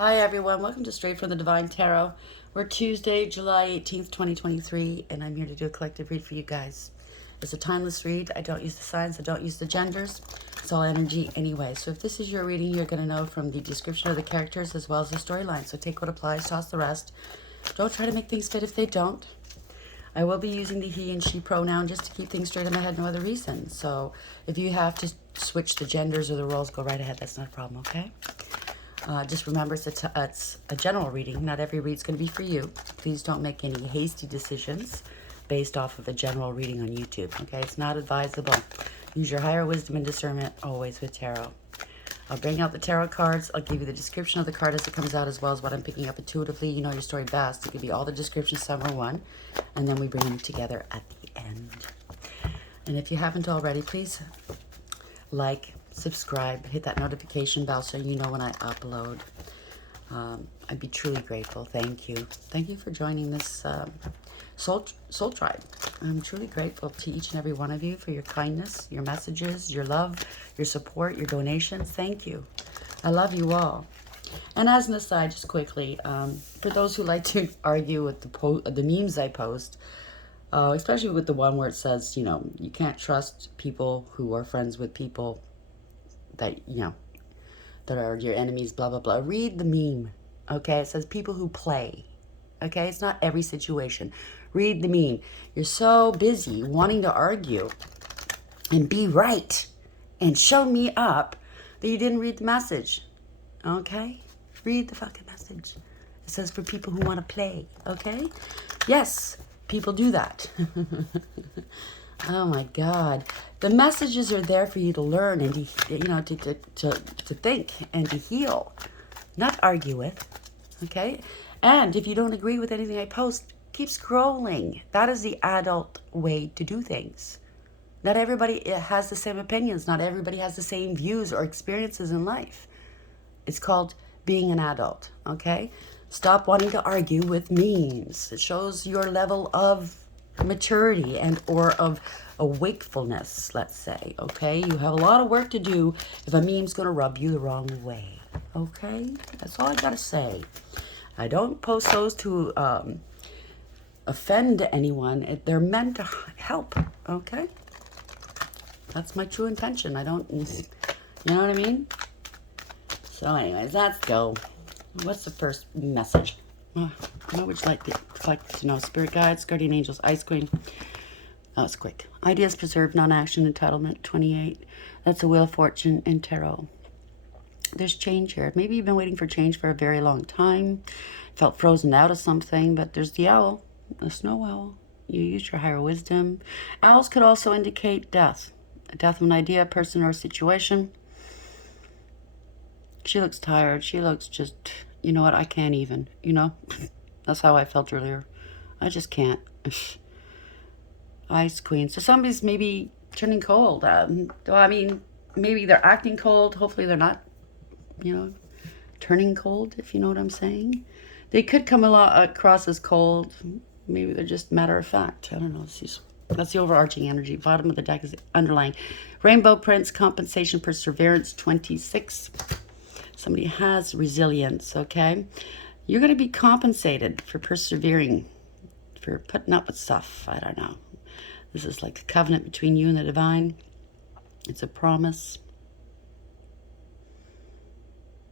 Hi everyone, welcome to Straight from the Divine Tarot. We're Tuesday, July 18th, 2023, and I'm here to do a collective read for you guys. It's a timeless read. I don't use the signs, I don't use the genders. It's all energy anyway. So if this is your reading, you're going to know from the description of the characters as well as the storyline. So take what applies, toss the rest. Don't try to make things fit if they don't. I will be using the he and she pronoun just to keep things straight in my head, no other reason. So if you have to switch the genders or the roles, go right ahead. That's not a problem, okay? Just remember, it's a general reading. Not every read's going to be for you. Please don't make any hasty decisions based off of a general reading on YouTube, okay? It's not advisable. Use your higher wisdom and discernment always with tarot. I'll bring out the tarot cards. I'll give you the description of the card as it comes out, as well as what I'm picking up intuitively. You know your story best. It could be all the descriptions, some or one, and then we bring them together at the end. And if you haven't already, please like, subscribe, hit that notification bell so you know when I upload. I'd be truly grateful. Thank you. Thank you for joining this soul tribe. I'm truly grateful to each and every one of you for your kindness, your messages, your love, your support, your donations. Thank you. I love you all. And as an aside, just quickly, for those who like to argue with the memes I post, especially with the one where it says, you know, you can't trust people who are friends with people that, you know, that are your enemies, blah, blah, blah. Read the meme, okay? It says people who play, okay? It's not every situation. Read the meme. You're so busy wanting to argue and be right and show me up that you didn't read the message, okay? Read the fucking message. It says for people who want to play, okay? Yes, people do that. Oh my God. The messages are there for you to learn and to, you know, to think and to heal, not argue with, okay? And if you don't agree with anything I post, keep scrolling. That is the adult way to do things. Not everybody has the same opinions. Not everybody has the same views or experiences in life. It's called being an adult, okay? Stop wanting to argue with memes. It shows your level of maturity and or of a wakefulness, let's say, okay? You have a lot of work to do if a meme's going to rub you the wrong way, okay? That's all I got to say. I don't post those to offend anyone. They're meant to help, okay? That's my true intention. I don't, you know what I mean? So anyways, let's go. What's the first message? I would like to know. Spirit guides, guardian angels, ice queen. That was quick. Ideas preserved, non-action, entitlement, 28. That's a wheel of fortune and tarot. There's change here. Maybe you've been waiting for change for a very long time. Felt frozen out of something, but there's the owl, the snow owl. You used your higher wisdom. Owls could also indicate death. A death of an idea, person, or situation. She looks tired. She looks just, you know what, I can't even, you know? That's how I felt earlier. I just can't. Ice queen. So somebody's maybe turning cold. I mean, maybe they're acting cold. Hopefully they're not, you know, turning cold, if you know what I'm saying. They could come across as cold. Maybe they're just matter of fact. I don't know. That's the overarching energy. Bottom of the deck is underlying. Rainbow Prince, compensation, perseverance, 26. Somebody has resilience, okay? You're going to be compensated for persevering, for putting up with stuff. I don't know. This is like a covenant between you and the divine. It's a promise.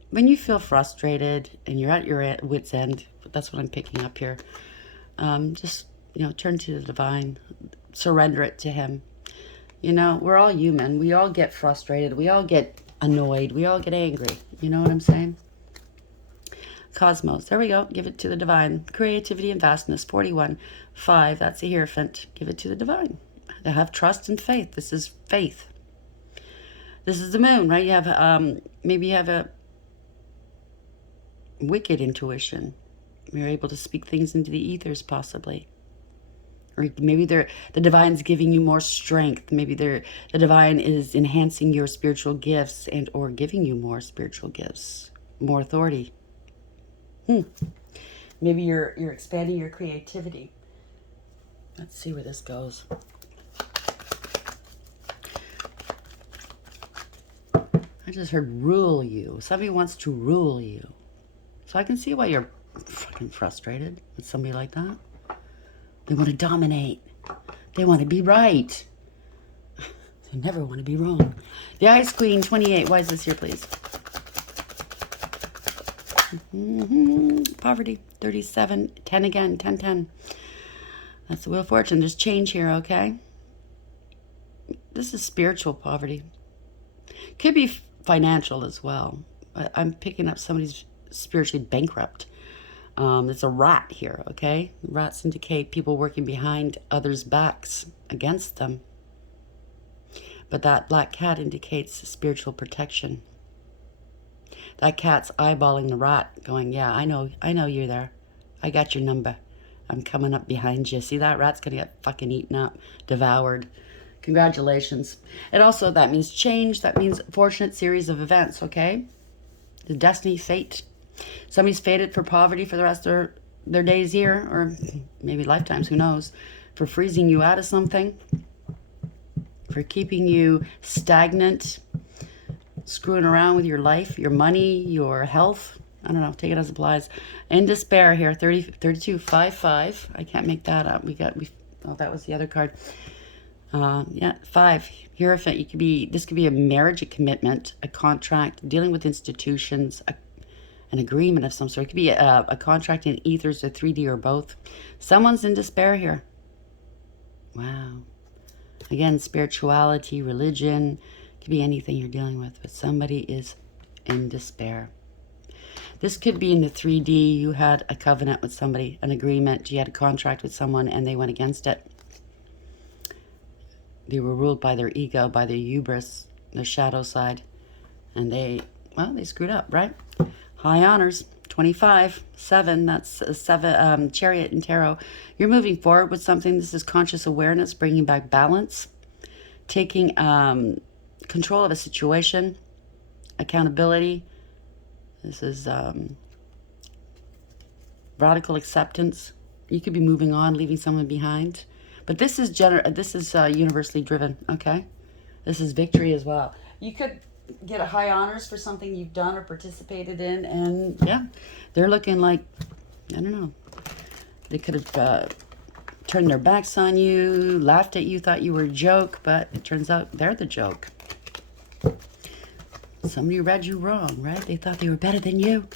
When you feel frustrated and you're at your wit's end, that's what I'm picking up here. Just, you know, turn to the divine. Surrender it to him. You know, we're all human. We all get frustrated. We all get annoyed. We all get angry. You know what I'm saying? Cosmos. There we go. Give it to the divine. Creativity and vastness. 41. 5. That's the Hierophant. Give it to the divine. Have trust and faith. This is faith. This is the moon, right? You have, maybe you have a wicked intuition. You're able to speak things into the ethers, possibly. Or maybe the divine's giving you more strength. Maybe the divine is enhancing your spiritual gifts and or giving you more spiritual gifts, more authority. Maybe you're expanding your creativity. Let's see where this goes. I just heard rule you. Somebody wants to rule you. So I can see why you're fucking frustrated with somebody like that. They want to dominate. They want to be right. They never want to be wrong. The Ice Queen, 28. Why is this here, please? Poverty, 37. 10 again, 10, 10. That's the Wheel of Fortune. There's change here, okay? This is spiritual poverty. Could be financial as well. I'm picking up somebody's spiritually bankrupt. It's a rat here, okay? Rats indicate people working behind others' backs against them. But that black cat indicates spiritual protection. That cat's eyeballing the rat, going, yeah, I know you're there. I got your number. I'm coming up behind you. See, that rat's going to get fucking eaten up, devoured. Congratulations. And also, that means change. That means a fortunate series of events, okay? The destiny, fate. Somebody's fated for poverty for the rest of their days here, or maybe lifetimes, who knows, for freezing you out of something, for keeping you stagnant, screwing around with your life, your money, your health. I don't know, take it as it applies. In despair here, 32, 5, 5. I can't make that up. Oh, that was the other card. Yeah, 5. Hierophant. This could be a marriage, a commitment, a contract, dealing with institutions, an agreement of some sort. It could be a contract in ethers or 3D or both. Someone's in despair here. Wow. Again, spirituality, religion, could be anything you're dealing with, but somebody is in despair. This could be in the 3D. You had a covenant with somebody, an agreement. You had a contract with someone and they went against it. They were ruled by their ego, by their hubris, their shadow side. And they screwed up, right? High honors, 25, 7. That's 7, Chariot and Tarot. You're moving forward with something. This is conscious awareness, bringing back balance, taking control of a situation, accountability. This is radical acceptance. You could be moving on, leaving someone behind. But this is universally driven, okay? This is victory as well. You could get a high honors for something you've done or participated in, and yeah, they're looking like, I don't know, they could have turned their backs on you, laughed at you, thought you were a joke, but it turns out they're the joke. Somebody read you wrong, right? They thought they were better than you.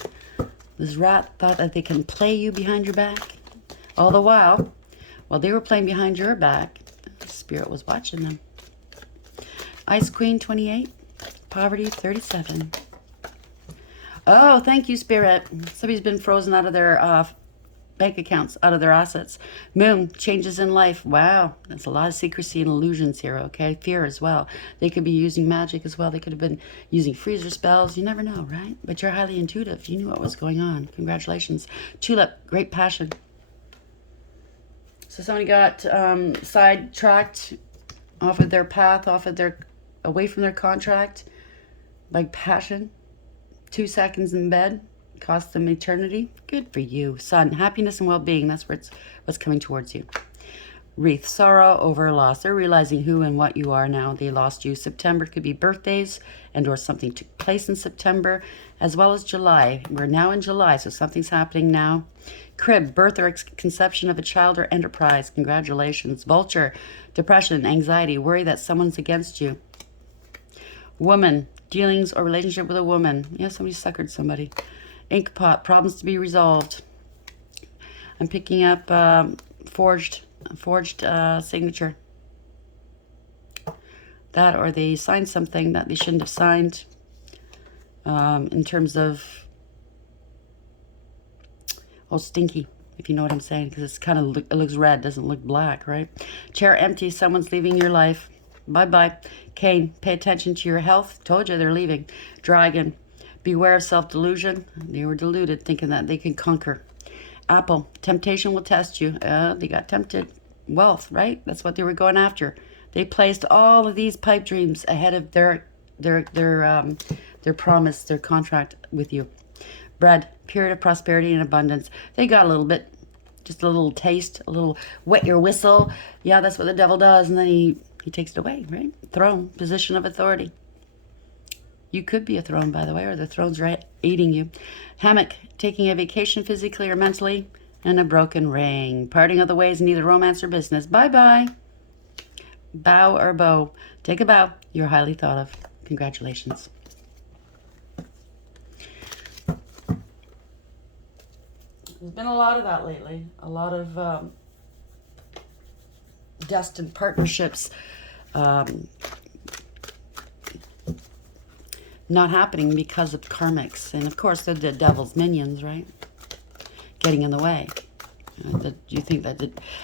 This rat thought that they can play you behind your back. All the while they were playing behind your back, Spirit was watching them. Ice Queen, 28. Poverty, 37. Oh, thank you, Spirit. Somebody's been frozen out of their bank accounts, out of their assets. Moon, changes in life. Wow, that's a lot of secrecy and illusions here, okay? Fear as well. They could be using magic as well. They could have been using freezer spells. You never know, right? But you're highly intuitive. You knew what was going on. Congratulations. Tulip, great passion. So somebody got sidetracked off of their path, away from their contract, by passion. 2 seconds in bed cost them eternity. Good for you. Sun, happiness and well-being. That's what's coming towards you. Wreath, sorrow over loss. They're realizing who and what you are now. They lost you. September could be birthdays and or something took place in September, as well as July. We're now in July, so something's happening now. Crib, birth or conception of a child or enterprise. Congratulations. Vulture, depression, anxiety, worry that someone's against you. Woman, dealings or relationship with a woman. Yeah, somebody suckered somebody. Inkpot, problems to be resolved. I'm picking up forged signature. That, or they signed something that they shouldn't have signed. In terms of, stinky, if you know what I'm saying, because it's kind of, it looks red, doesn't look black, right? Chair empty, someone's leaving your life. Bye-bye. Cain, pay attention to your health. Told you they're leaving. Dragon, beware of self-delusion. They were deluded, thinking that they can conquer. Apple, temptation will test you. They got tempted. Wealth, right? That's what they were going after. They placed all of these pipe dreams ahead of their promise, their contract with you. Bread, period of prosperity and abundance. They got a little bit, just a little taste, a little wet your whistle. Yeah, that's what the devil does, and then he takes it away, right? Throne, position of authority. You could be a throne, by the way, or the throne's right eating you. Hammock, taking a vacation physically or mentally. And a broken ring. Parting of the ways, neither romance or business. Bye-bye. Bow or bow. Take a bow. You're highly thought of. Congratulations. There's been a lot of that lately. A lot of destined partnerships not happening because of karmics. And of course, they're the devil's minions, right? Getting in the way. You think that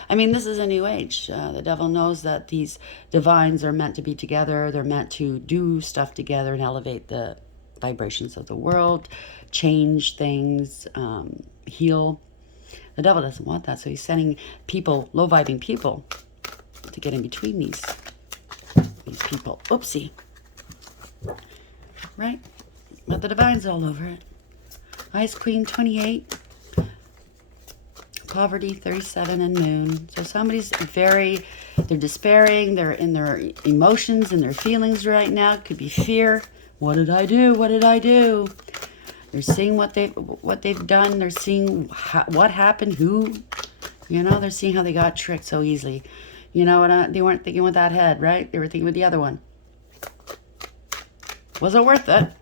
I mean, this is a new age. The devil knows that these divines are meant to be together. They're meant to do stuff together and elevate the vibrations of the world, change things, heal. The devil doesn't want that, so he's sending people, low-vibing people, to get in between these people. Oopsie. Right? But the divine's all over it. Ice Queen 28. Poverty 37 and moon. So somebody's they're despairing, they're in their emotions and their feelings right now. It could be fear. What did I do? What did I do? They're seeing what they've done. They're seeing what happened, who, they're seeing how they got tricked so easily. You know what? They weren't thinking with that head, right? They were thinking with the other one. Was it worth it?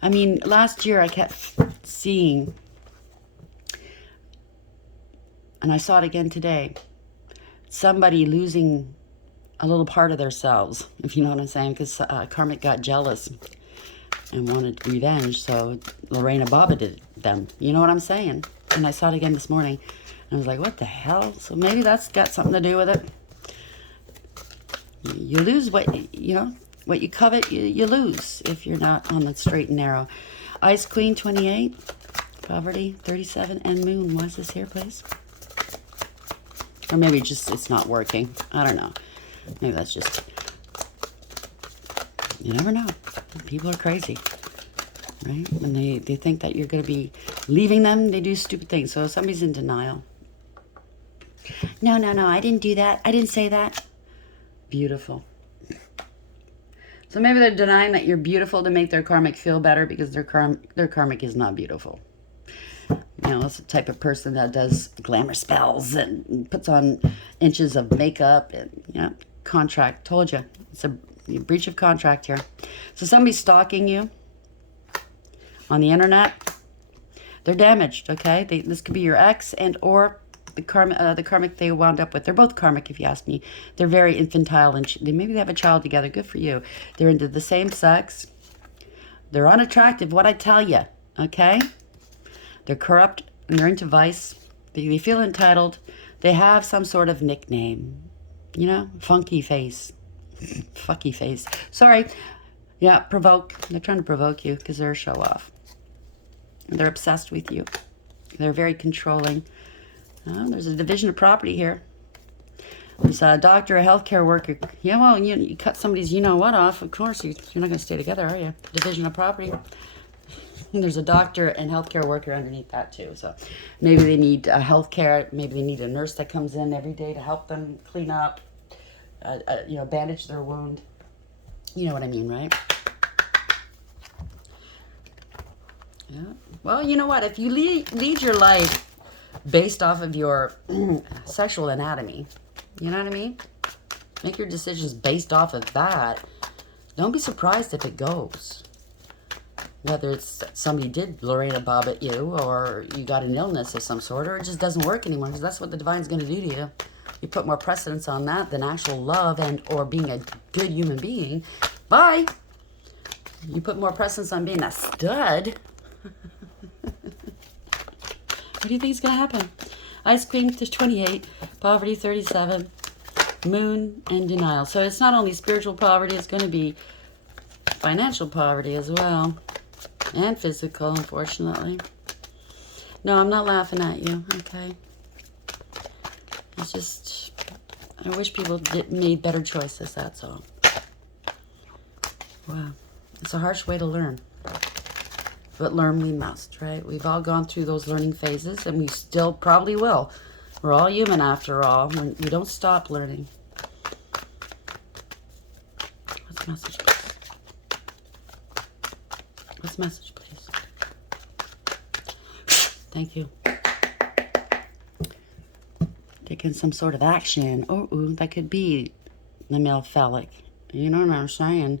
I mean, last year I kept seeing, and I saw it again today, somebody losing a little part of themselves, if you know what I'm saying, because karmic got jealous and wanted revenge, so Lorena Bobbitt did them. You know what I'm saying? And I saw it again this morning, and I was like, what the hell? So maybe that's got something to do with it. You lose what you covet, you lose if you're not on the straight and narrow. Ice Queen 28, Poverty 37, and Moon. Why is this here, please? Or maybe just it's not working. I don't know. Maybe that's just... You never know. People are crazy, right? When they think that you're going to be leaving them, they do stupid things. So somebody's in denial. No, I didn't do that. I didn't say that. Beautiful. So maybe they're denying that you're beautiful to make their karmic feel better because their karmic is not beautiful. It's the type of person that does glamour spells and puts on inches of makeup and, contract. Told you. It's a breach of contract here. So somebody's stalking you on the internet. They're damaged, okay? This could be your ex and or the karmic they wound up with. They're both karmic, if you ask me. They're very infantile, and maybe they have a child together. Good for you. They're into the same sex. They're unattractive, what I tell you, okay? They're corrupt, and they're into vice. They feel entitled. They have some sort of nickname. Funky face. Fucky face. Sorry. Yeah, provoke. They're trying to provoke you because they're a show-off. They're obsessed with you. They're very controlling. There's a division of property here. There's a doctor, a healthcare worker. Yeah, well, you cut somebody's you-know-what off. Of course, you're not going to stay together, are you? Division of property. There's a doctor and healthcare worker underneath that, too. So maybe they need healthcare. Maybe they need a nurse that comes in every day to help them clean up, bandage their wound. You know what I mean, right? Yeah. Well, you know what? If you lead your life based off of your sexual anatomy, you know what I mean? Make your decisions based off of that. Don't be surprised if it goes. Whether it's somebody did Lorena Bobbitt you, or you got an illness of some sort, or it just doesn't work anymore, because that's what the divine's going to do to you. You put more precedence on that than actual love and or being a good human being. Bye. You put more precedence on being a stud. What do you think is going to happen? Ice Queen to 28, Poverty 37, Moon, and Denial. So it's not only spiritual poverty, it's going to be financial poverty as well. And physical, unfortunately. No, I'm not laughing at you, okay? It's just, I wish people made better choices, that's all. Wow. It's a harsh way to learn. But learn we must, right? We've all gone through those learning phases, and we still probably will. We're all human after all. We don't stop learning. What's the message? What's the message, please? Thank you. Taking some sort of action. Oh, ooh, that could be the male phallic. You know what I'm saying?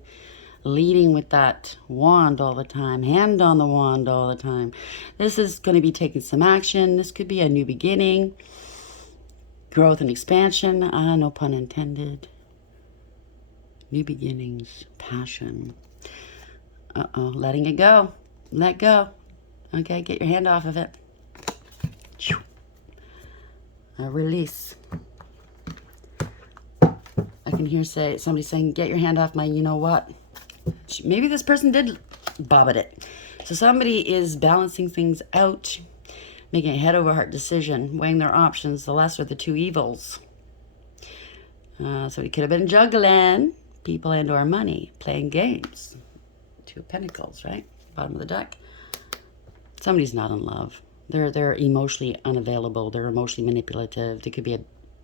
Leading with that wand all the time. Hand on the wand all the time. This is going to be taking some action. This could be a new beginning. Growth and expansion. No pun intended. New beginnings. Passion. Letting it go. Let go. Okay, get your hand off of it. Release. I can hear somebody saying, get your hand off my you know what. Maybe this person did bob at it. So somebody is balancing things out, making a head over heart decision, weighing their options, the lesser of the two evils. So it could have been juggling people and or money, playing games. Two of Pentacles, right? Bottom of the deck. Somebody's not in love. They're emotionally unavailable. They're emotionally manipulative. They could be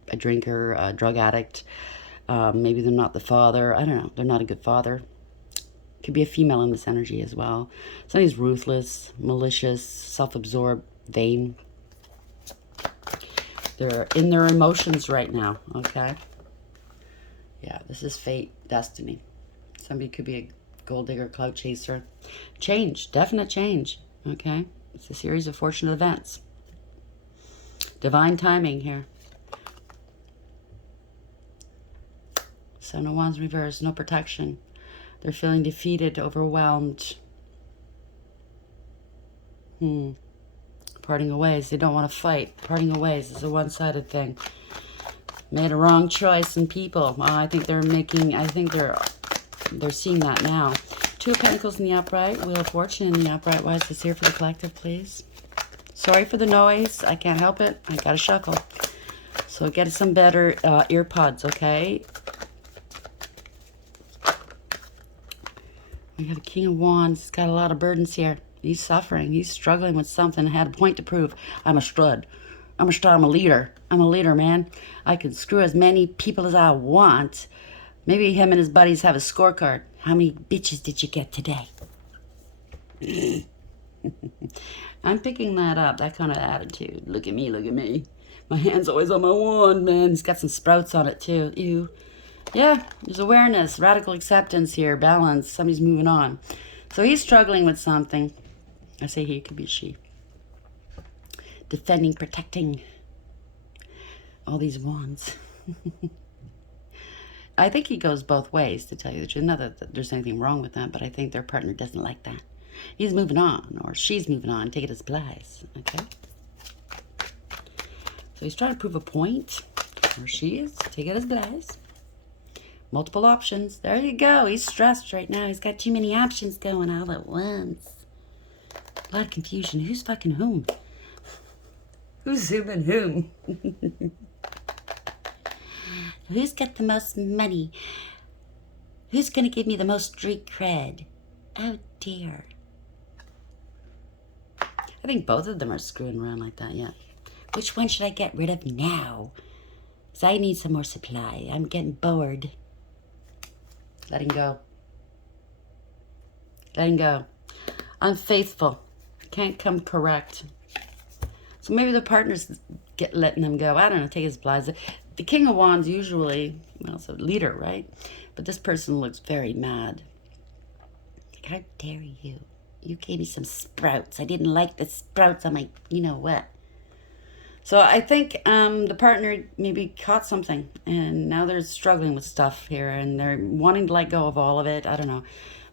a drinker, a drug addict. Maybe they're not the father. I don't know. They're not a good father. Could be a female in this energy as well. Somebody's ruthless, malicious, self-absorbed, vain. They're in their emotions right now, okay? Yeah, this is fate, destiny. Somebody could be a gold digger, clout chaser. Change, definite change, okay? It's a series of fortunate events. Divine timing here. Seven of Wands reversed, no protection. They're feeling defeated, overwhelmed. Parting of ways. They don't want to fight. Parting of ways is a one-sided thing. Made a wrong choice in people. I think they're seeing that now. Two of Pentacles in the upright. Wheel of Fortune in the upright. Why is this here for the collective, please? Sorry for the noise. I can't help it. I gotta shuckle. So get some better ear pods, okay? We got a King of Wands. He's got a lot of burdens here. He's suffering. He's struggling with something. Had a point to prove. I'm a stud. I'm a leader. I'm a leader, man. I can screw as many people as I want. Maybe him and his buddies have a scorecard. How many bitches did you get today? I'm picking that up. That kind of attitude. Look at me. Look at me. My hand's always on my wand, man. It's got some sprouts on it, too. Ew. Yeah, there's awareness, radical acceptance here, balance. Somebody's moving on. So he's struggling with something. I say he, could be she. Defending, protecting. All these wands. I think he goes both ways, to tell you the truth. Not that there's anything wrong with that, but I think their partner doesn't like that. He's moving on, or she's moving on. Take it as bliss, okay? So he's trying to prove a point, or she is. Take it as bliss. Multiple options. There you go. He's stressed right now. He's got too many options going all at once. A lot of confusion. Who's fucking whom? Who's zooming whom? Who's got the most money? Who's going to give me the most street cred? Oh, dear. I think both of them are screwing around like that, yeah. Which one should I get rid of now? Because I need some more supply. I'm getting bored. Letting go. Letting go. Unfaithful. Can't come correct. So maybe the partner's letting them go. I don't know. Take his blase. The King of Wands usually, well, it's a leader, right? But this person looks very mad. Like, how dare you? You gave me some sprouts. I didn't like the sprouts on my, you know what. So I think the partner maybe caught something, and now they're struggling with stuff here, and they're wanting to let go of all of it. I don't know.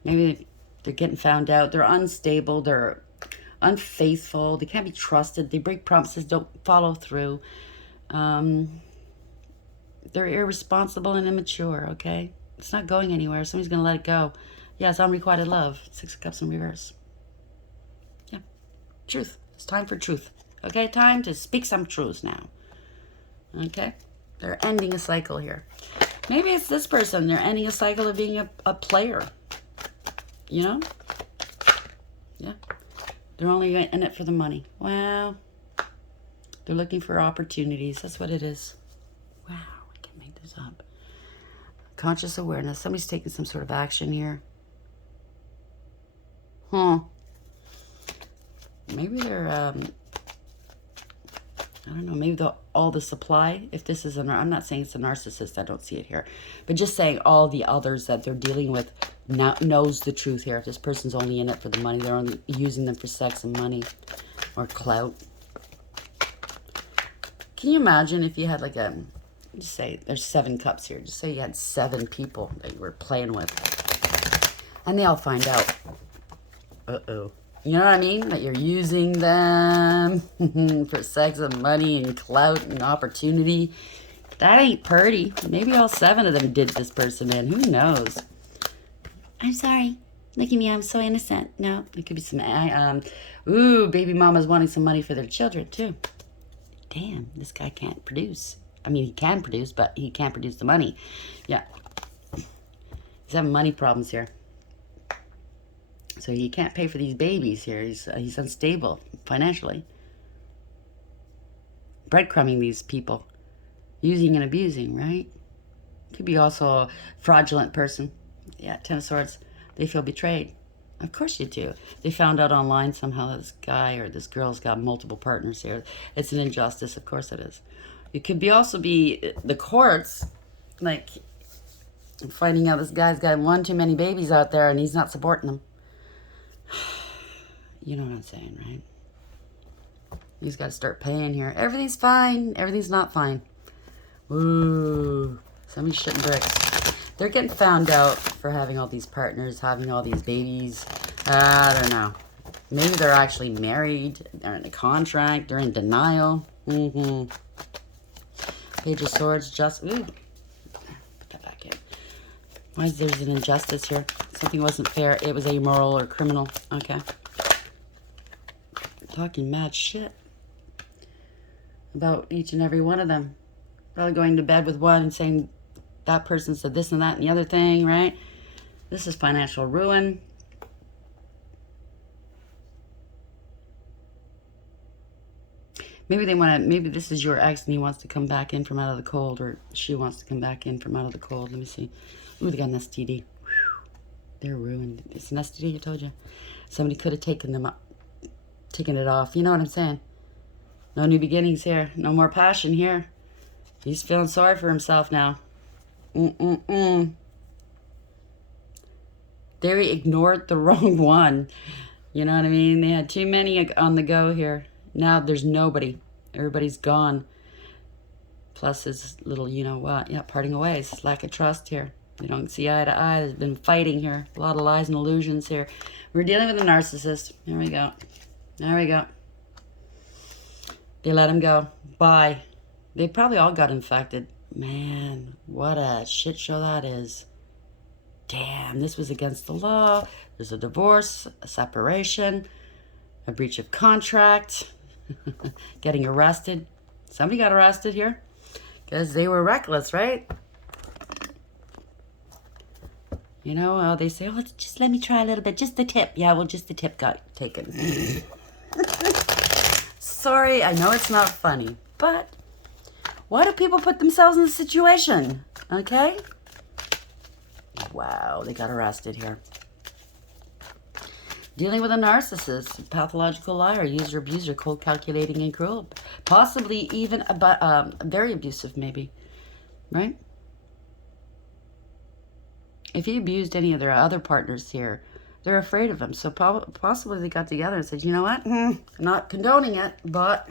Maybe they're getting found out. They're unstable. They're unfaithful. They can't be trusted. They break promises, don't follow through. They're irresponsible and immature, okay? It's not going anywhere. Somebody's going to let it go. Yeah, it's unrequited love. Six of Cups in reverse. Yeah. Truth. It's time for truth. Okay, time to speak some truths now. Okay? They're ending a cycle here. Maybe it's this person. They're ending a cycle of being a player. You know? Yeah. They're only in it for the money. Wow. They're looking for opportunities. That's what it is. Wow. I can make this up. Conscious awareness. Somebody's taking some sort of action here. Huh. Maybe they're, I don't know, maybe all the supply, if this is I'm not saying it's a narcissist, I don't see it here, but just saying all the others that they're dealing with knows the truth here. If this person's only in it for the money, they're only using them for sex and money or clout. Can you imagine if you had like just say there's 7 cups here, just say you had 7 people that you were playing with, and they all find out, uh-oh. You know what I mean? That you're using them for sex and money and clout and opportunity. That ain't pretty. Maybe all 7 of them did this person in. Who knows? I'm sorry. Look at me. I'm so innocent. No, it could be some... ooh, baby mama's wanting some money for their children, too. Damn, this guy can't produce. I mean, he can produce, but he can't produce the money. Yeah. He's having money problems here. So he can't pay for these babies here. He's unstable financially. Breadcrumbing these people. Using and abusing, right? Could be also a fraudulent person. Yeah, 10 of Swords. They feel betrayed. Of course you do. They found out online somehow that this guy or this girl's got multiple partners here. It's an injustice. Of course it is. It could be also be the courts, like finding out this guy's got one too many babies out there and he's not supporting them. You know what I'm saying, right? He's got to start paying here. Everything's fine. Everything's not fine. Ooh, somebody's shitting bricks. They're getting found out for having all these partners, having all these babies. I don't know. Maybe they're actually married. They're in a contract. They're in denial. Page of Swords. Just ooh. Put that back in. Why is there's an injustice here? Something wasn't fair. It was amoral or criminal. Okay. Talking mad shit about each and every one of them. Probably going to bed with one and saying that person said this and that and the other thing, right? This is financial ruin. Maybe they want to, maybe this is your ex and he wants to come back in from out of the cold, or she wants to come back in from out of the cold. Let me see. Ooh, they got an STD. Whew. They're ruined. It's an STD, I told you. Somebody could have taken them up. Taking it off. You know what I'm saying? No new beginnings here. No more passion here. He's feeling sorry for himself now. They ignored the wrong one. You know what I mean? They had too many on the go here. Now there's nobody. Everybody's gone. Plus his little, you know what? Yeah, parting ways. Lack of trust here. They don't see eye to eye. There's been fighting here. A lot of lies and illusions here. We're dealing with a narcissist. There we go. There we go. They let him go. Bye. They probably all got infected. Man, what a shit show that is. Damn, this was against the law. There's a divorce, a separation, a breach of contract, getting arrested. Somebody got arrested here because they were reckless, right? You know, they say, oh, just let me try a little bit. Just the tip. Yeah, well, just the tip got taken. Sorry, I know it's not funny, but why do people put themselves in this situation? Okay? Wow, they got arrested here. Dealing with a narcissist, a pathological liar, user, abuser, cold, calculating, and cruel. Possibly even very abusive, maybe. Right? If he abused any of their other partners here, they're afraid of him. So possibly they got together and said, you know what? I'm not condoning it, but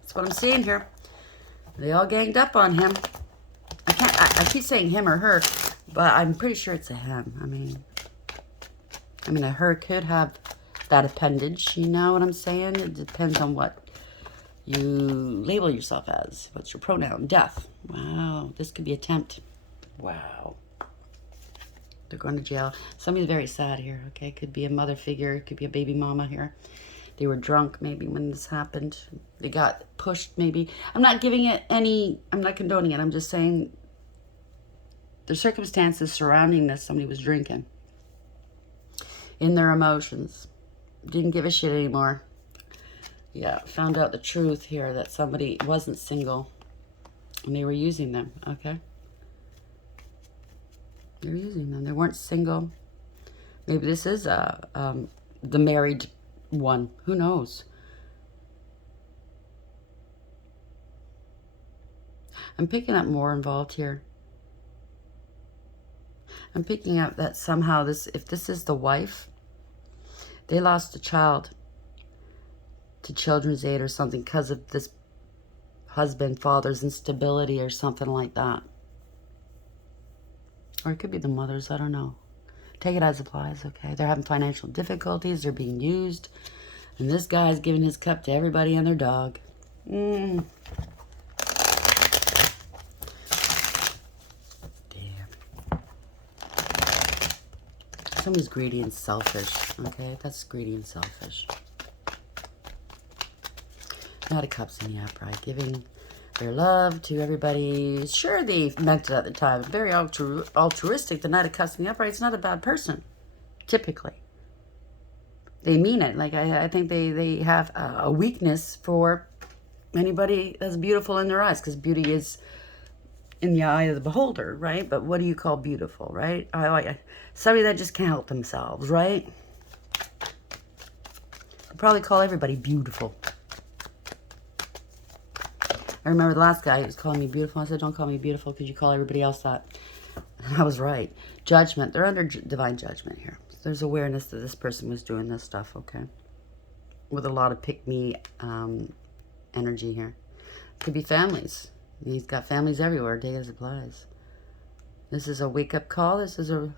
that's what I'm seeing here. They all ganged up on him. I keep saying him or her, but I'm pretty sure it's a him. I mean, a her could have that appendage. You know what I'm saying? It depends on what you label yourself as. What's your pronoun? Death. Wow. This could be attempt. Wow. They're going to jail. Somebody's very sad here, okay? Could be a mother figure. Could be a baby mama here. They were drunk maybe when this happened. They got pushed maybe. I'm not giving it any, I'm not condoning it. I'm just saying the circumstances surrounding this, somebody was drinking. In their emotions. Didn't give a shit anymore. Yeah, found out the truth here that somebody wasn't single. And they were using them, okay? They were using them. They weren't single. Maybe this is a the married one. Who knows? I'm picking up more involved here. I'm picking up that somehow this, if this is the wife, they lost a child to Children's Aid or something because of this husband, father's instability or something like that. Or it could be the mothers, I don't know. Take it as applies, okay? They're having financial difficulties, they're being used, and this guy's giving his cup to everybody and their dog. Damn. Somebody's greedy and selfish, okay? That's greedy and selfish. Knight of Cups in the upright, giving their love to everybody. Sure, they meant it at the time. Very altruistic. The Knight of Cups in the upright is not a bad person, typically. They mean it. Like, I think they have a weakness for anybody that's beautiful in their eyes, because beauty is in the eye of the beholder, right? But what do you call beautiful, right? Somebody that just can't help themselves, right? They probably call everybody beautiful. I remember the last guy who was calling me beautiful. I said, don't call me beautiful because you call everybody else that. And I was right. Judgment. They're under divine judgment here. There's awareness that this person was doing this stuff, okay? With a lot of pick-me energy here. Could be families. He's got families everywhere. Take it as applies. This is a wake-up call. This is a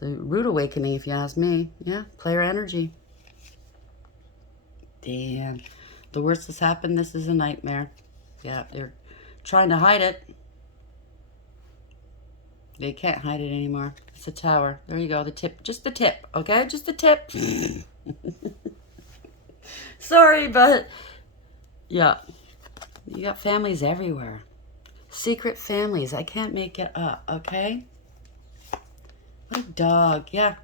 rude awakening, if you ask me. Yeah, player energy. Damn. The worst has happened. This is a nightmare. Yeah, they're trying to hide it. They can't hide it anymore. It's a tower. There you go. The tip. Just the tip, okay? Just the tip. Sorry, but yeah. You got families everywhere. Secret families. I can't make it up, okay? What a dog. Yeah.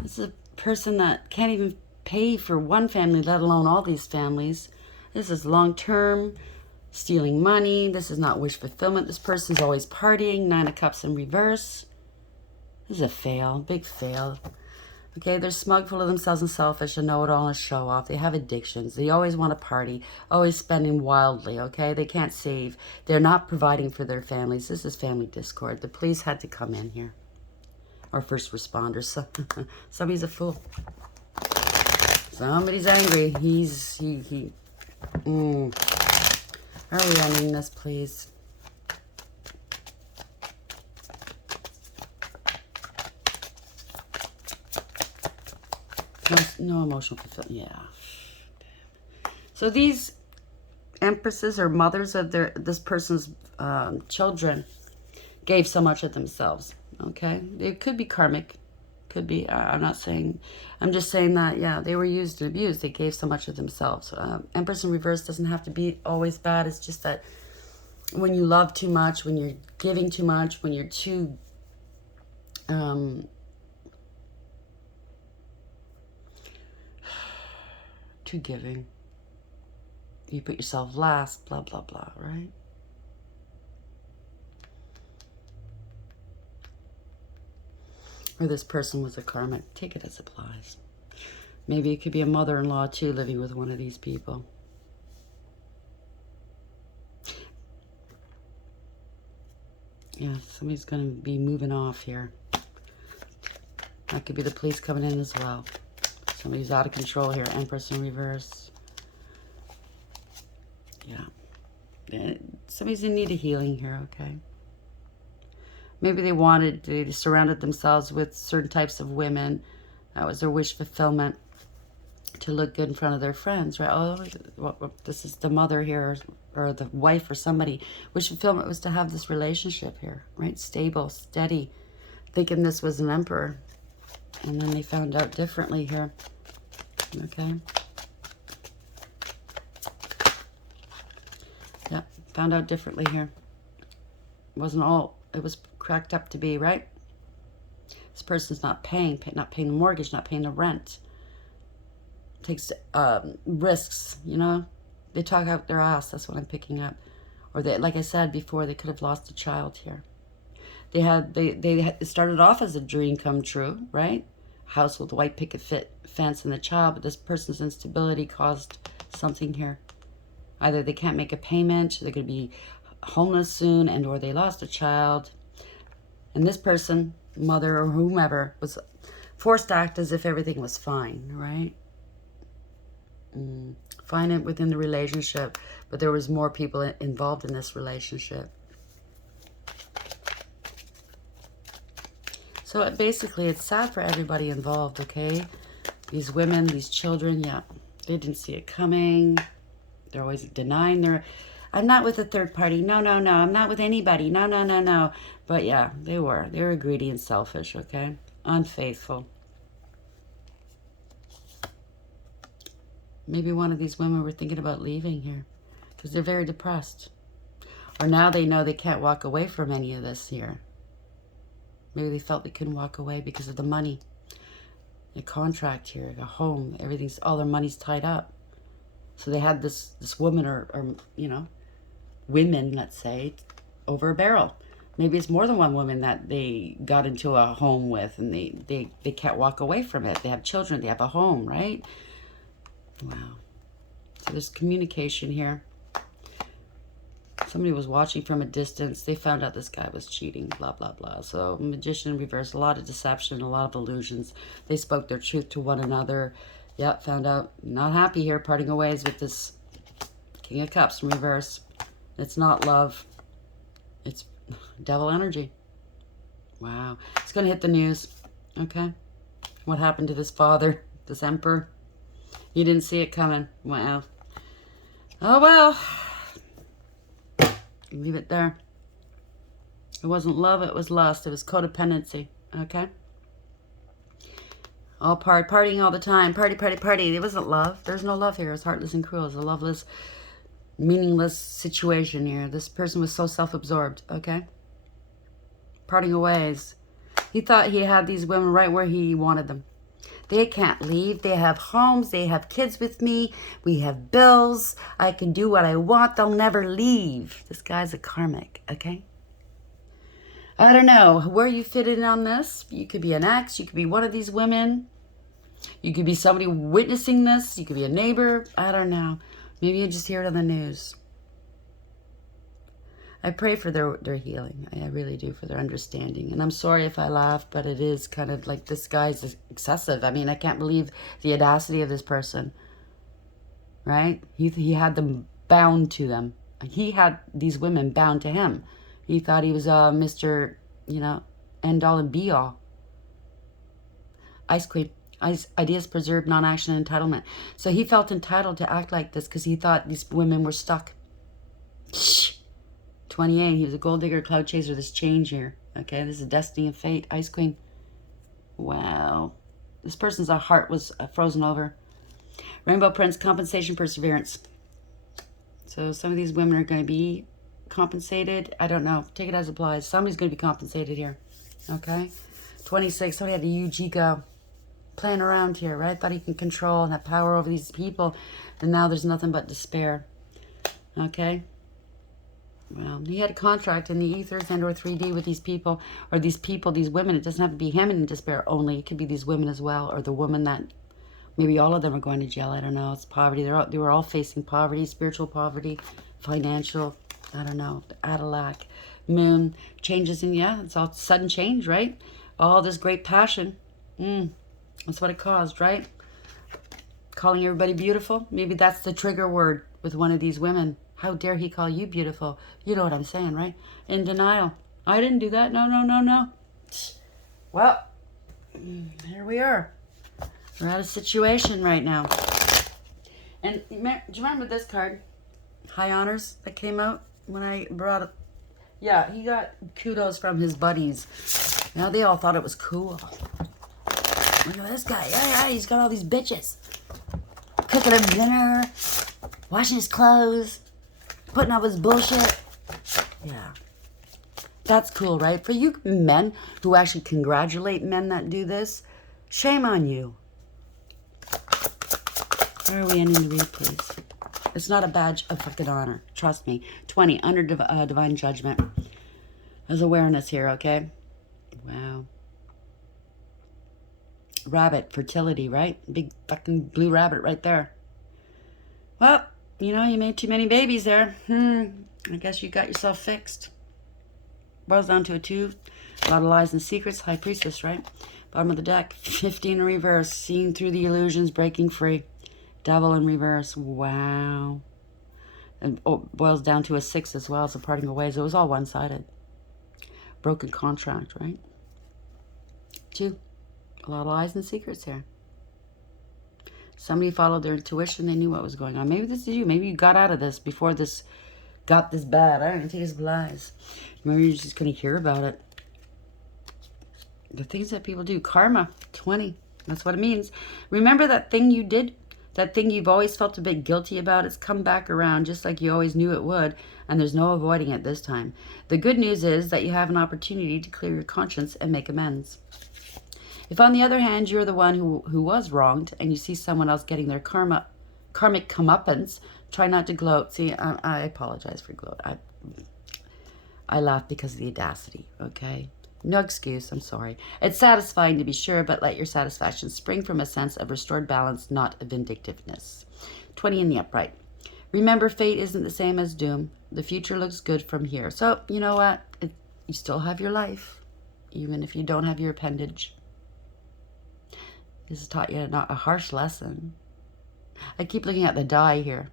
This is a person that can't even pay for one family, let alone all these families. This is long-term. Stealing money. This is not wish fulfillment. This person's always partying. 9 of Cups in reverse. This is a fail. Big fail. Okay, they're smug, full of themselves, and selfish, and know-it-all and show-off. They have addictions. They always want to party. Always spending wildly, okay? They can't save. They're not providing for their families. This is family discord. The police had to come in here. Or first responders. Somebody's a fool. Somebody's angry. Are we ending this, please? No emotional fulfillment. Yeah. So these empresses or mothers of this person's children gave so much of themselves. Okay, they could be karmic. Could be. I'm not saying. I'm just saying that, yeah, they were used and abused. They gave so much of themselves. Empress in reverse doesn't have to be always bad. It's just that when you love too much, when you're giving too much, when you're too too giving, you put yourself last, blah, blah, blah, right? Or this person was a karmic. Take it as applies. Maybe it could be a mother-in-law too, living with one of these people. Yeah, somebody's going to be moving off here. That could be the police coming in as well. Somebody's out of control here. Empress in reverse. Yeah. Somebody's in need of healing here, okay? Maybe they surrounded themselves with certain types of women. That was their wish fulfillment, to look good in front of their friends, right? Oh, this is the mother here, or the wife, or somebody. Wish fulfillment was to have this relationship here, right? Stable, steady, thinking this was an emperor. And then they found out differently here, okay? Yeah, found out differently here. It wasn't all it was cracked up to be, right? This person's not paying the mortgage, not paying the rent. Takes risks, you know? They talk out their ass, that's what I'm picking up. Or they, like I said before, they could have lost a child here. They started off as a dream come true, right? house with a white picket fence and the child, but this person's instability caused something here. Either they can't make a payment, they're going to be homeless soon, and or they lost a child. And this person, mother or whomever, was forced to act as if everything was fine, right? Fine it within the relationship, but there was more people involved in this relationship. So basically, it's sad for everybody involved, okay? These women, these children, yeah, they didn't see it coming. They're always denying their... I'm not with a third party. No, no, no. I'm not with anybody. No, no, no, no. But yeah, they were. They were greedy and selfish, okay? Unfaithful. Maybe one of these women were thinking about leaving here because they're very depressed. Or now they know they can't walk away from any of this here. Maybe they felt they couldn't walk away because of the money. A contract here, a home, everything's, all their money's tied up. So they had this woman or you know, women, let's say, over a barrel. Maybe it's more than one woman that they got into a home with and they can't walk away from it. They have children, they have a home, right? Wow. So there's communication here. Somebody was watching from a distance. They found out this guy was cheating, blah, blah, blah. So magician in reverse, a lot of deception, a lot of illusions. They spoke their truth to one another. Yep, found out not happy here, parting ways with this King of Cups in reverse. It's not love. It's devil energy. Wow. It's going to hit the news. Okay. What happened to this father, this emperor? You didn't see it coming. Wow. Oh, well. Leave it there. It wasn't love, it was lust. It was codependency. Okay? All partying all the time. Party, party, party. It wasn't love. There's no love here. It's heartless and cruel. It's a loveless, meaningless situation here. This person was so self-absorbed. Okay? Parting ways. He thought he had these women right where he wanted them. They can't leave. They have homes. They have kids with me. We have bills. I can do what I want. They'll never leave. This guy's a karmic, okay? I don't know where you fit in on this. You could be an ex. You could be one of these women. You could be somebody witnessing this. You could be a neighbor. I don't know. Maybe you just hear it on the news. I pray for their healing. I really do, for their understanding. And I'm sorry if I laugh, but it is kind of like this guy's excessive. I mean, I can't believe the audacity of this person. Right? He had them bound to them. He had these women bound to him. He thought he was Mr., you know, end all and be all. Ice Queen. Ideas preserved, non-action, entitlement. So he felt entitled to act like this because he thought these women were stuck. Shh. 28, he was a gold digger, cloud chaser, this change here. Okay, this is destiny and fate. Ice Queen. Wow. This person's heart was frozen over. Rainbow Prince, compensation, perseverance. So some of these women are going to be compensated. I don't know. Take it as it applies. Somebody's going to be compensated here. Okay. 26, somebody had a huge ego. Playing around here, right? Thought he can control and have power over these people. And now there's nothing but despair. Okay. Well, he had a contract in the ethers and or 3D with these people, or these women. It doesn't have to be him in despair only. It could be these women as well, or the woman that, maybe all of them are going to jail. I don't know. It's poverty. They were all facing poverty, spiritual poverty, financial, I don't know, Adalac, moon, changes in, yeah, it's all sudden change, right? All this great passion. That's what it caused, right? Calling everybody beautiful. Maybe that's the trigger word with one of these women. How dare he call you beautiful? You know what I'm saying, right? In denial. I didn't do that. No, no, no, no. Well, here we are. We're at a situation right now. And do you remember this card? High Honors that came out when I brought it. Yeah, he got kudos from his buddies. Now they all thought it was cool. Look at this guy. Yeah, he's got all these bitches. Cooking him dinner. Washing his clothes. Putting up his bullshit. Yeah. That's cool, right? For you men who actually congratulate men that do this, shame on you. Where are we ending the read, please? It's not a badge of fucking honor. Trust me. 20, under divine judgment. There's awareness here, okay? Wow. Rabbit, fertility, right? Big fucking blue rabbit right there. Well, you made too many babies there. I guess you got yourself fixed. Boils down to a 2. A lot of lies and secrets. High priestess, right? Bottom of the deck. 15 in reverse. Seeing through the illusions, breaking free. Devil in reverse. Wow. And boils down to a 6 as well. So parting of ways. It was all one-sided. Broken contract, right? 2. A lot of lies and secrets here. Somebody followed their intuition. They knew what was going on. Maybe this is you. Maybe you got out of this before this got this bad. I don't think it's lies. Maybe you're just going to hear about it. The things that people do. Karma, 20. That's what it means. Remember that thing you did? That thing you've always felt a bit guilty about? It's come back around just like you always knew it would. And there's no avoiding it this time. The good news is that you have an opportunity to clear your conscience and make amends. If, on the other hand, you're the one who was wronged and you see someone else getting their karmic comeuppance, try not to gloat. See, I apologize for gloat. I laugh because of the audacity, okay? No excuse, I'm sorry. It's satisfying to be sure, but let your satisfaction spring from a sense of restored balance, not a vindictiveness. 20 in the upright. Remember, fate isn't the same as doom. The future looks good from here. So, you know what? You still have your life, even if you don't have your appendage. This has taught you not a harsh lesson. I keep looking at the die here,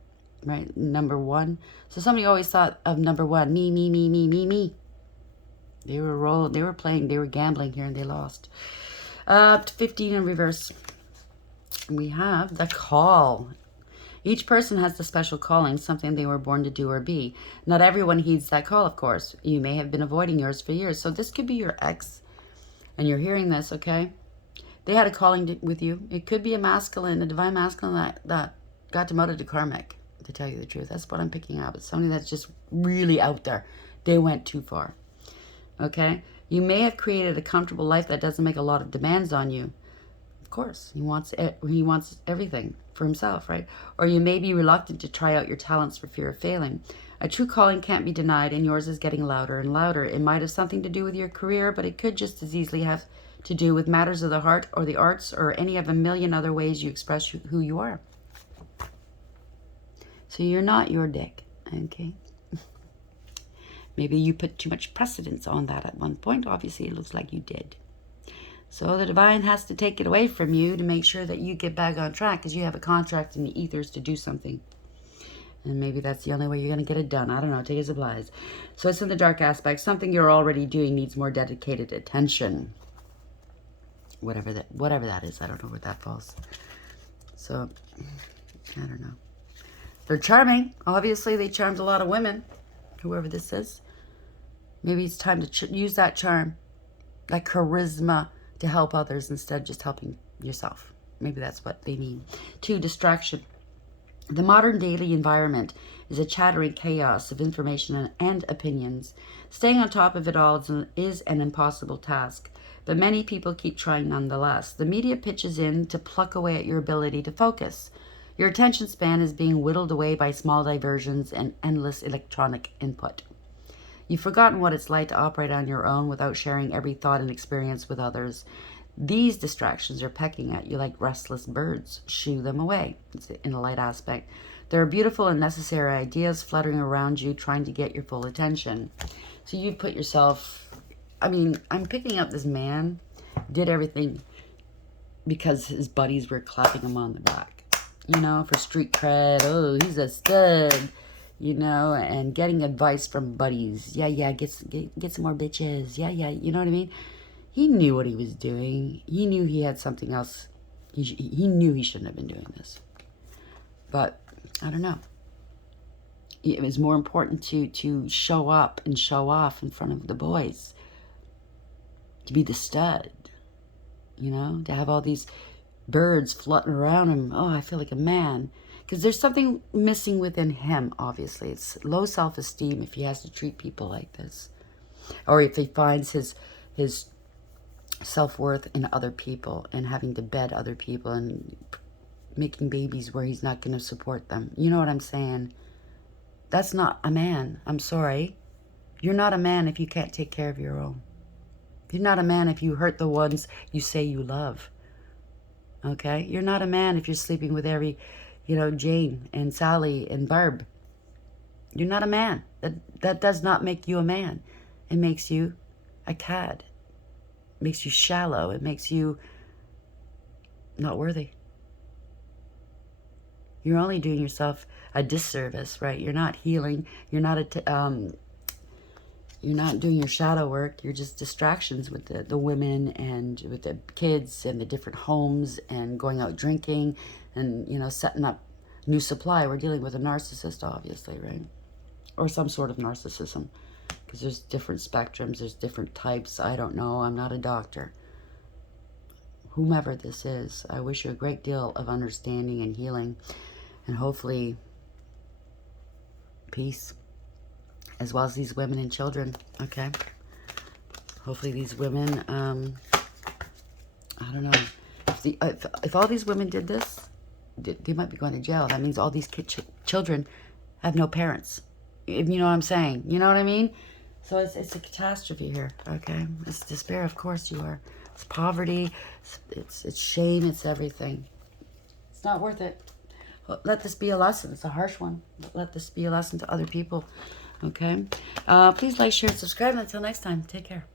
right? Number 1. So somebody always thought of number 1, me, me, me, me, me, me. They were rolling, they were playing, they were gambling here and they lost. 15 in reverse. We have the call. Each person has the special calling, something they were born to do or be. Not everyone heeds that call, of course. You may have been avoiding yours for years. So this could be your ex and you're hearing this, okay? They had a calling with you. It could be a masculine, a divine masculine that got demoted to karmic, to tell you the truth. That's what I'm picking up. It's somebody that's just really out there. They went too far. Okay? You may have created a comfortable life that doesn't make a lot of demands on you. Of course, he wants everything for himself, right? Or you may be reluctant to try out your talents for fear of failing. A true calling can't be denied, and yours is getting louder and louder. It might have something to do with your career, but it could just as easily have to do with matters of the heart or the arts or any of a million other ways you express who you are. So you're not your dick, okay? Maybe you put too much precedence on that at one point. Obviously, it looks like you did. So the divine has to take it away from you to make sure that you get back on track because you have a contract in the ethers to do something. And maybe that's the only way you're going to get it done. I don't know. Take it as applies. So it's in the dark aspect. Something you're already doing needs more dedicated attention. Whatever that is. I don't know where that falls. So, I don't know. They're charming. Obviously, they charmed a lot of women. Whoever this is. Maybe it's time to use that charm, that charisma to help others instead of just helping yourself. Maybe that's what they mean. 2, distraction. The modern daily environment is a chattering chaos of information and opinions. Staying on top of it all is an impossible task. But many people keep trying nonetheless. The media pitches in to pluck away at your ability to focus. Your attention span is being whittled away by small diversions and endless electronic input. You've forgotten what it's like to operate on your own without sharing every thought and experience with others. These distractions are pecking at you like restless birds. Shoo them away. It's in a light aspect. There are beautiful and necessary ideas fluttering around you trying to get your full attention. So you put yourself... I'm picking up this man, did everything because his buddies were clapping him on the back, for street cred. Oh, he's a stud, and getting advice from buddies. Yeah, get some more bitches. Yeah, you know what I mean? He knew what he was doing. He knew he had something else. He knew he shouldn't have been doing this. But, I don't know. It was more important to show up and show off in front of the boys. To be the stud, to have all these birds flutting around him. Oh, I feel like a man. Because there's something missing within him, obviously. It's low self-esteem if he has to treat people like this. Or if he finds his self-worth in other people and having to bed other people and making babies where he's not going to support them. You know what I'm saying? That's not a man. I'm sorry. You're not a man if you can't take care of your own. You're not a man if you hurt the ones you say you love. Okay? You're not a man if you're sleeping with every, Jane and Sally and Barb. You're not a man. That does not make you a man. It makes you a cad. It makes you shallow. It makes you not worthy. You're only doing yourself a disservice, right? You're not healing. You're not you're not doing your shadow work. You're just distractions with the women and with the kids and the different homes and going out drinking and, setting up new supply. We're dealing with a narcissist, obviously, right? Or some sort of narcissism, because there's different spectrums. There's different types. I don't know. I'm not a doctor. Whomever this is, I wish you a great deal of understanding and healing, and hopefully peace, as well as these women and children, okay? Hopefully these women, I don't know, if all these women did this, they might be going to jail. That means all these children have no parents. If you know what I'm saying. You know what I mean? So it's a catastrophe here, okay? It's despair, of course you are. It's poverty, it's shame, it's everything. It's not worth it. Let this be a lesson. It's a harsh one. Let this be a lesson to other people. Okay? Please like, share, and subscribe. Until next time, take care.